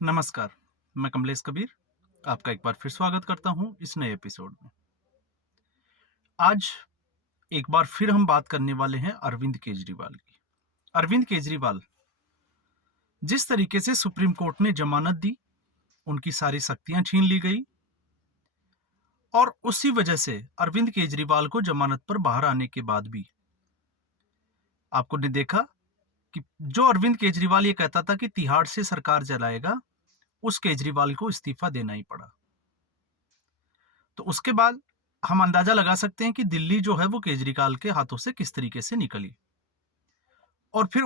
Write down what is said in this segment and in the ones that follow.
नमस्कार, मैं कमलेश कबीर आपका एक बार फिर स्वागत करता हूं इस नए एपिसोड में। आज एक बार फिर हम बात करने वाले हैं अरविंद केजरीवाल की। अरविंद केजरीवाल जिस तरीके से सुप्रीम कोर्ट ने जमानत दी, उनकी सारी शक्तियां छीन ली गई और उसी वजह से अरविंद केजरीवाल को जमानत पर बाहर आने के बाद भी आपको ने देखा कि जो अरविंद केजरीवाल ये कहता था कि तिहाड़ से सरकार चलाएगा, उस केजरीवाल को इस्तीफा देना ही पड़ा। तो उसके बाद हम अंदाजा लगा सकते हैं कि दिल्ली जो है वो केजरीवाल के हाथों से किस तरीके से निकली। और फिर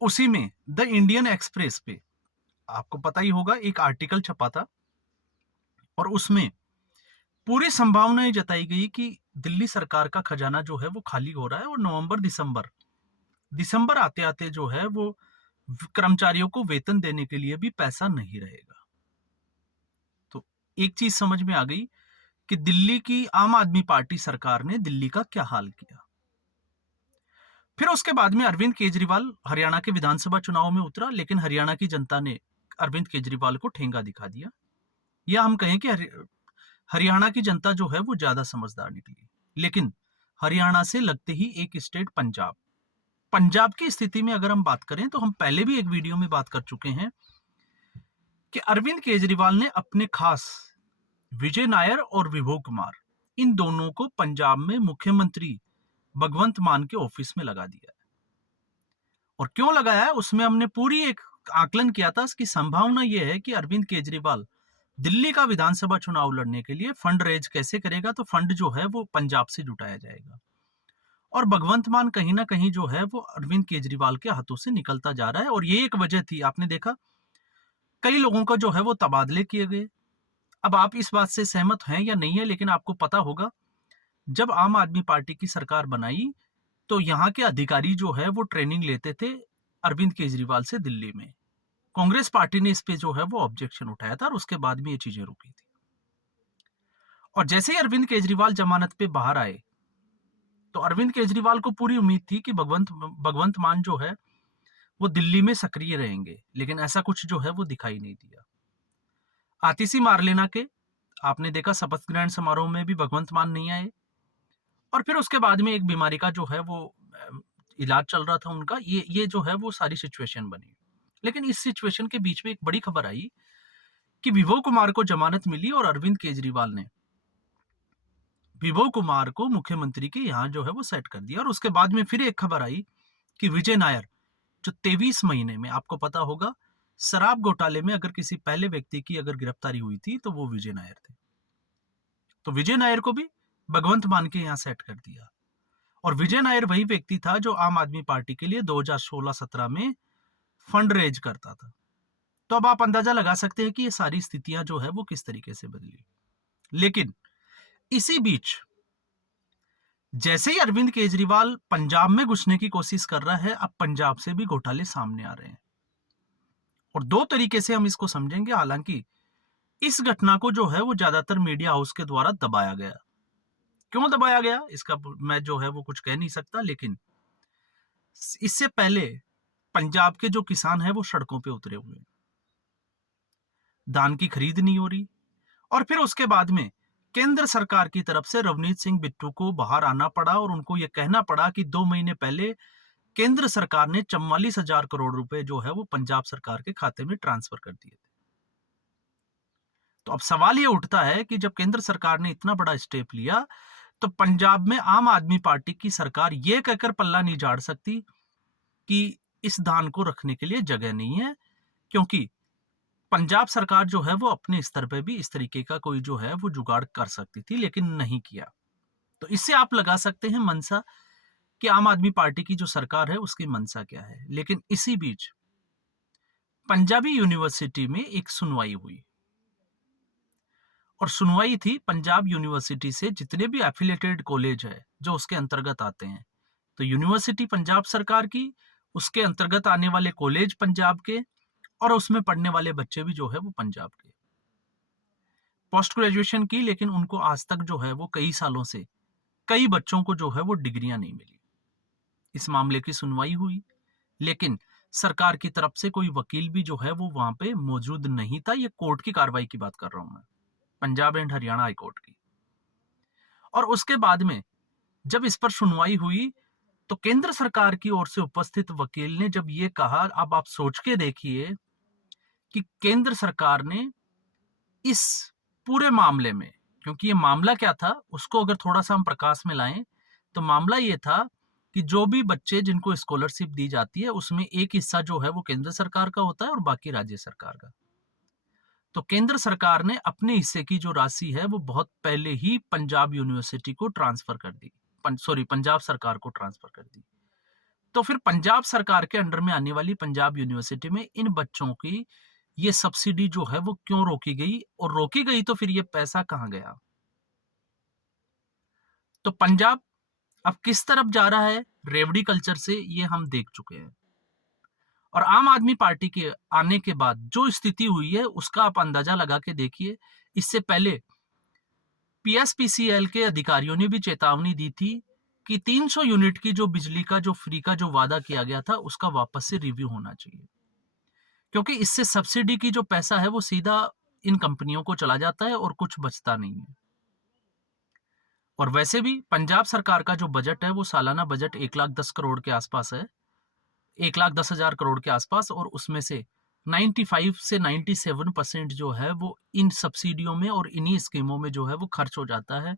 उसी में द इंडियन एक्सप्रेस पे आपको पता ही होगा एक आर्टिकल छपा था और उसमें पूरी संभावना ये जताई गई कि दिल्ली सरकार का खजाना जो है वो खाली हो रहा है और नवंबर दिसंबर दिसंबर आते आते जो है वो कर्मचारियों को वेतन देने के लिए भी पैसा नहीं रहेगा। तो एक चीज समझ में आ गई कि दिल्ली की आम आदमी पार्टी सरकार ने दिल्ली का क्या हाल किया। फिर उसके बाद में अरविंद केजरीवाल हरियाणा के विधानसभा चुनाव में उतरा, लेकिन हरियाणा की जनता ने अरविंद केजरीवाल को ठेंगा दिखा दिया। या हम कहें कि हरियाणा की जनता जो है वो ज्यादा समझदार निकली। लेकिन हरियाणा से लगते ही एक स्टेट पंजाब, पंजाब की स्थिति में अगर हम बात करें तो हम पहले भी एक वीडियो में बात कर चुके हैं कि अरविंद केजरीवाल ने अपने खास विजय नायर और विभो कुमार, इन दोनों को पंजाब में मुख्यमंत्री भगवंत मान के ऑफिस में लगा दिया है। और क्यों लगाया है उसमें हमने पूरी एक आकलन किया था। इसकी संभावना यह है कि अरविंद केजरीवाल दिल्ली का विधानसभा चुनाव लड़ने के लिए फंड रेज कैसे करेगा, तो फंड जो है वो पंजाब से जुटाया जाएगा और भगवंत मान कहीं ना कहीं जो है वो अरविंद केजरीवाल के हाथों से निकलता जा रहा है। और ये एक वजह थी, आपने देखा कई लोगों का जो है वो तबादले किए गए। अब आप इस बात से सहमत हैं या नहीं है, लेकिन आपको पता होगा जब आम आदमी पार्टी की सरकार बनाई तो यहाँ के अधिकारी जो है वो ट्रेनिंग लेते थे अरविंद केजरीवाल से दिल्ली में। कांग्रेस पार्टी ने इस पे जो है वो ऑब्जेक्शन उठाया था और उसके बाद में ये चीजें रुकी थी। और जैसे ही अरविंद केजरीवाल जमानत पे बाहर आए तो अरविंद केजरीवाल को पूरी उम्मीद थी कि भगवंत मान जो है वो दिल्ली में सक्रिय रहेंगे, लेकिन ऐसा कुछ जो है वो दिखाई नहीं दिया। आतिशी मारलेना के आपने देखा शपथ ग्रहण समारोह में भी भगवंत मान नहीं आए और फिर उसके बाद में एक बीमारी का जो है वो इलाज चल रहा था उनका, ये जो है वो सारी सिचुएशन बनी। लेकिन इस सिचुएशन के बीच में एक बड़ी खबर आई कि विभो कुमार को जमानत मिली और अरविंद केजरीवाल ने विभो कुमार को मुख्यमंत्री के यहाँ जो है वो सेट कर दिया। और उसके बाद में फिर एक खबर आई कि विजय नायर जो 23 महीने में, आपको पता होगा शराब घोटाले में अगर किसी पहले व्यक्ति की अगर गिरफ्तारी हुई थी तो वो विजय नायर थे, तो विजय नायर को भी भगवंत मान के यहाँ सेट कर दिया। और विजय नायर वही व्यक्ति था जो आम आदमी पार्टी के लिए 2016-17 में फंड रेज करता था। तो अब आप अंदाजा लगा सकते हैं कि ये सारी स्थितियां जो है वो किस तरीके से बदली। लेकिन इसी बीच जैसे ही अरविंद केजरीवाल पंजाब में घुसने की कोशिश कर रहा है, अब पंजाब से भी घोटाले सामने आ रहे हैं और दो तरीके से हम इसको समझेंगे। हालांकि इस घटना को जो है वो ज्यादातर मीडिया हाउस के द्वारा दबाया गया। क्यों दबाया गया इसका मैं जो है वो कुछ कह नहीं सकता, लेकिन इससे पहले पंजाब के जो किसान हैं वो सड़कों पे उतरे हुए हैं, धान की खरीद नहीं हो रही। और फिर उसके बाद में केंद्र सरकार की तरफ से रवनीत सिंह बिट्टू को बाहर आना पड़ा और उनको यह कहना पड़ा कि 2 महीने पहले केंद्र सरकार ने 44,000 करोड़ रुपए जो है वो पंजाब सरकार के खाते में ट्रांसफर कर दिए थे। तो अब सवाल ये उठता है कि जब केंद्र सरकार ने इतना बड़ा स्टेप लिया तो पंजाब में आम आदमी पार्टी की सरकार ये कहकर पल्ला नहीं झाड़ सकती कि इस धान को रखने के लिए जगह नहीं है, क्योंकि पंजाब सरकार जो है वो अपने स्तर पे भी इस तरीके का कोई जो है वो जुगाड़ कर सकती थी, लेकिन नहीं किया। तो इससे आप लगा सकते हैं मनसा कि आम आदमी पार्टी की जो सरकार है उसकी मनसा क्या है। लेकिन इसी बीच पंजाबी यूनिवर्सिटी में एक सुनवाई हुई और सुनवाई थी पंजाब यूनिवर्सिटी से जितने भी एफिलिएटेड कॉलेज है जो उसके अंतर्गत आते हैं। तो यूनिवर्सिटी पंजाब सरकार की, उसके अंतर्गत आने वाले कॉलेज पंजाब के और उसमें पढ़ने वाले बच्चे भी जो है वो पंजाब के। पोस्ट ग्रेजुएशन की, लेकिन उनको आज तक जो है वो कई सालों से कई बच्चों को जो है वो डिग्रियां नहीं मिली। इस मामले की सुनवाई हुई, लेकिन सरकार की तरफ से कोई वकील भी जो है वो वहां पे मौजूद नहीं था। ये कोर्ट की कार्रवाई की बात कर रहा हूं मैं, Punjab and Haryana high court की। और उसके बाद में जब इस पर सुनवाई हुई तो केंद्र सरकार की ओर से उपस्थित वकील ने जब ये कहा, अब आप सोच के देखिए कि केंद्र सरकार ने इस पूरे मामले में, क्योंकि ये मामला क्या था उसको अगर थोड़ा सा हम प्रकाश में लाएं, तो मामला ये था कि जो भी बच्चे जिनको स्कॉलरशिप दी जाती है उसमें एक हिस्सा जो है वो केंद्र सरकार का होता है और बाकी राज्य सरकार का। तो केंद्र सरकार ने अपने हिस्से की जो राशि है वो बहुत पहले ही पंजाब यूनिवर्सिटी को ट्रांसफर कर दी, पंजाब सरकार को ट्रांसफर कर दी। तो फिर पंजाब सरकार के अंडर में आने वाली पंजाब यूनिवर्सिटी में इन बच्चों की ये सब्सिडी जो है वो क्यों रोकी गई, और रोकी गई तो फिर ये पैसा कहां गया? तो पंजाब अब किस तरफ जा रहा है रेवड़ी कल्चर से, ये हम देख चुके हैं। और आम आदमी पार्टी के आने के बाद जो स्थिति हुई है उसका आप अंदाजा लगा के देखिए। इससे पहले पीएसपीसीएल के अधिकारियों ने भी चेतावनी दी थी कि 300 यूनिट की जो बिजली का जो फ्री का जो वादा किया गया था उसका वापस से रिव्यू होना चाहिए, क्योंकि इससे सब्सिडी की जो पैसा है वो सीधा इन कंपनियों को चला जाता है और कुछ बचता नहीं है। और वैसे भी पंजाब सरकार का जो बजट है वो सालाना बजट 1,10,00,000 के आसपास है, 1,10,000 करोड़ के आसपास, और उसमें से 95 से 97% जो है वो इन सब्सिडियों में और इन्हीं स्कीमों में जो है वो खर्च हो जाता है।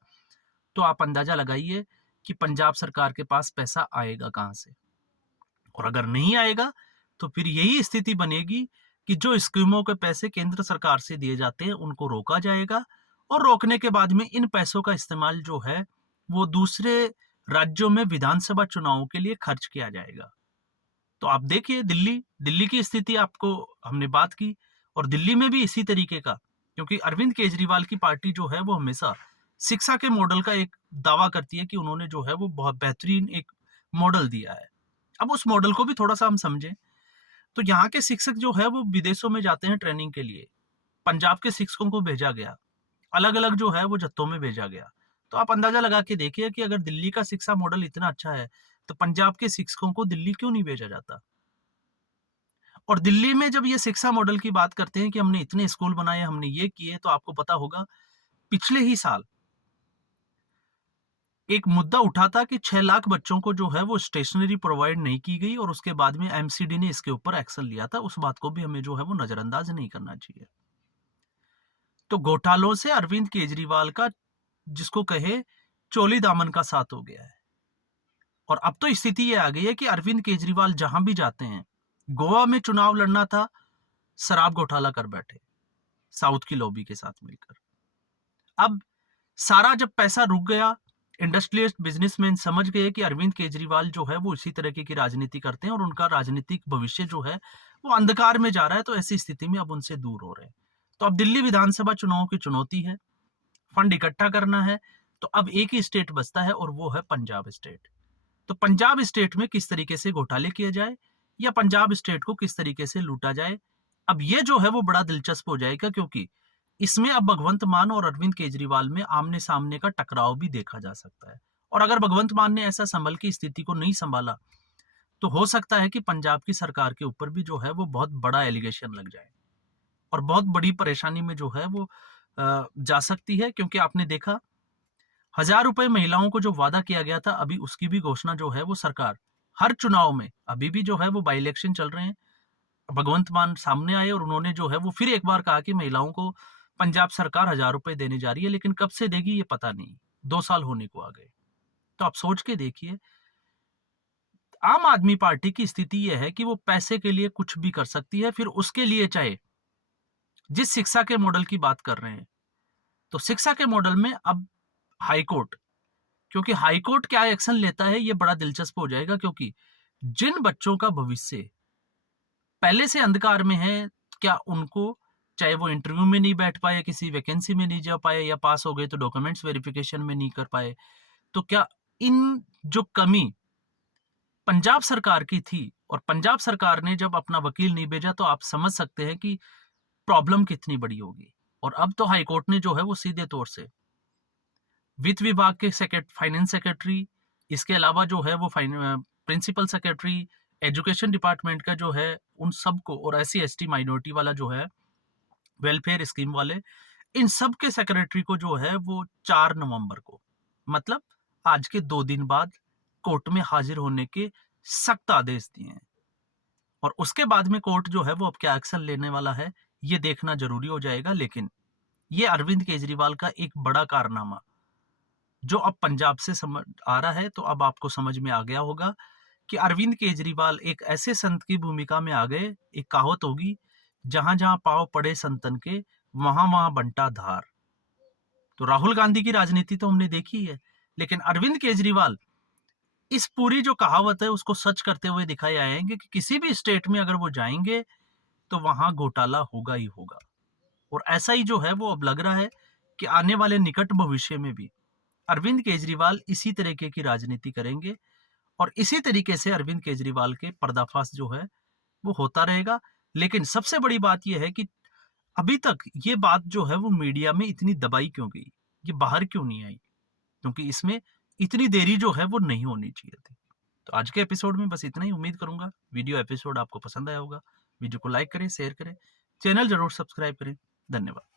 तो आप अंदाजा लगाइए कि पंजाब सरकार के पास पैसा आएगा कहां से। और अगर नहीं आएगा तो फिर यही स्थिति बनेगी कि जो स्कीमों के पैसे केंद्र सरकार से दिए जाते हैं उनको रोका जाएगा, और रोकने के बाद में इन पैसों का इस्तेमाल जो है वो दूसरे राज्यों में विधानसभा चुनावों के लिए खर्च किया जाएगा। तो आप देखिए दिल्ली दिल्ली की स्थिति आपको हमने बात की, और दिल्ली में भी इसी तरीके का, क्योंकि अरविंद केजरीवाल की पार्टी जो है वो हमेशा शिक्षा के मॉडल का एक दावा करती है कि उन्होंने जो है वो बहुत बेहतरीन एक मॉडल दिया है। अब उस मॉडल को भी थोड़ा सा हम समझें, तो यहाँ के शिक्षक जो है वो विदेशों में जाते हैं ट्रेनिंग के लिए। पंजाब के शिक्षकों को भेजा गया, अलग अलग जो है वो जत्थों में भेजा गया। तो आप अंदाजा लगा के देखिए कि अगर दिल्ली का शिक्षा मॉडल इतना अच्छा है तो पंजाब के शिक्षकों को दिल्ली क्यों नहीं भेजा जाता? और दिल्ली में जब ये शिक्षा मॉडल की बात करते हैं कि हमने इतने स्कूल बनाए, हमने ये किए, तो आपको पता होगा पिछले ही साल एक मुद्दा उठा था कि 6 लाख बच्चों को जो है वो स्टेशनरी प्रोवाइड नहीं की गई, और उसके बाद में एमसीडी ने इसके ऊपर एक्शन लिया था। उस बात को भी हमें जो है वो नजरअंदाज नहीं करना चाहिए। तो घोटालों से अरविंद केजरीवाल का, जिसको कहे, चोली दामन का साथ हो गया है। और अब तो स्थिति ये आ गई है कि अरविंद केजरीवाल जहां भी जाते हैं, गोवा में चुनाव लड़ना था, शराब घोटाला कर बैठे साउथ की लॉबी के साथ मिलकर। अब सारा जब पैसा रुक गया, इंडस्ट्रियलिस्ट बिजनेसमैन समझ गए कि अरविंद केजरीवाल जो है वो इसी तरीके की राजनीति करते हैं और उनका राजनीतिक भविष्य जो है वो अंधकार में जा रहा है, तो ऐसी स्थिति में अब उनसे दूर हो रहे हैं। तो अब दिल्ली विधानसभा चुनाव की चुनौती है, फंड इकट्ठा करना है। तो अब एक ही स्टेट बचता है और वो है पंजाब स्टेट। तो पंजाब स्टेट में किस तरीके से घोटाले किए जाए या पंजाब स्टेट को किस तरीके से लूटा जाए, अब ये जो है वो बड़ा दिलचस्प हो जाएगा, क्योंकि इसमें अब भगवंत मान और अरविंद केजरीवाल में आमने सामने का टकराव भी देखा जा सकता है। और अगर भगवंत मान ने ऐसा संभल की स्थिति को नहीं संभाला तो हो सकता है कि पंजाब की सरकार के ऊपर भी जो है वो बहुत बड़ा एलिगेशन लग जाए और बहुत बड़ी परेशानी में जो है वो जा सकती है। क्योंकि आपने देखा 1,000 रुपए महिलाओं को जो वादा किया गया था, अभी उसकी भी घोषणा जो है वो सरकार हर चुनाव में, अभी भी जो है वो बाई इलेक्शन चल रहे हैं, भगवंत मान सामने आए और उन्होंने जो है वो फिर एक बार कहा कि महिलाओं को पंजाब सरकार 1,000 रुपए देने जा रही है, लेकिन कब से देगी ये पता नहीं, 2 साल होने को आ गए। तो आप सोच के देखिए, आम आदमी पार्टी की स्थिति यह है कि वो पैसे के लिए कुछ भी कर सकती है, फिर उसके लिए चाहे जिस शिक्षा के मॉडल की बात कर रहे हैं, तो शिक्षा के मॉडल में अब हाईकोर्ट, क्योंकि हाईकोर्ट क्या एक्शन लेता है ये बड़ा दिलचस्प हो जाएगा, क्योंकि जिन बच्चों का भविष्य पहले से अंधकार में है, क्या उनको, चाहे वो इंटरव्यू में नहीं बैठ पाए, किसी वैकेंसी में नहीं जा पाए, या पास हो गए तो डॉक्यूमेंट्स वेरिफिकेशन में नहीं कर पाए, तो क्या इन जो कमी पंजाब सरकार की थी, और पंजाब सरकार ने जब अपना वकील नहीं भेजा, तो आप समझ सकते हैं कि प्रॉब्लम कितनी बड़ी होगी। और अब तो हाईकोर्ट ने जो है वो सीधे तौर से वित्त विभाग के फाइनेंस सेक्रेटरी, इसके अलावा जो है वो प्रिंसिपल सेक्रेटरी, एजुकेशन डिपार्टमेंट का जो है उन सबको, और एससी एसटी माइनॉरिटी वाला जो है वेलफेयर स्कीम वाले, इन सब के सेक्रेटरी को जो है वो 4 नवंबर को, मतलब आज के 2 दिन बाद कोर्ट में हाजिर होने के सख्त आदेश दिए हैं। और उसके बाद में कोर्ट जो है वो अब क्या एक्शन लेने वाला है ये देखना जरूरी हो जाएगा। लेकिन ये अरविंद केजरीवाल का एक बड़ा कारनामा जो अब पंजाब से समझ आ रहा है, तो अब आपको समझ में आ गया होगा कि अरविंद केजरीवाल एक ऐसे संत की भूमिका में आ गए। एक कहावत होगी, जहां जहां पांव पड़े संतन के, वहां वहां बंटा धार। तो राहुल गांधी की राजनीति तो हमने देखी है, लेकिन अरविंद केजरीवाल इस पूरी जो कहावत है उसको सच करते हुए दिखाई आएंगे कि किसी भी स्टेट में अगर वो जाएंगे तो वहां घोटाला होगा ही होगा। और ऐसा ही जो है वो अब लग रहा है कि आने वाले निकट भविष्य में भी अरविंद केजरीवाल इसी तरीके की राजनीति करेंगे, और इसी तरीके से अरविंद केजरीवाल के पर्दाफाश जो है वो होता रहेगा। लेकिन सबसे बड़ी बात यह है कि अभी तक ये बात जो है वो मीडिया में इतनी दबाई क्यों गई, ये बाहर क्यों नहीं आई, क्योंकि इसमें इतनी देरी जो है वो नहीं होनी चाहिए थी। तो आज के एपिसोड में बस इतना ही। उम्मीद करूंगा वीडियो एपिसोड आपको पसंद आया होगा। वीडियो को लाइक करें, शेयर करें, चैनल जरूर सब्सक्राइब करें। धन्यवाद।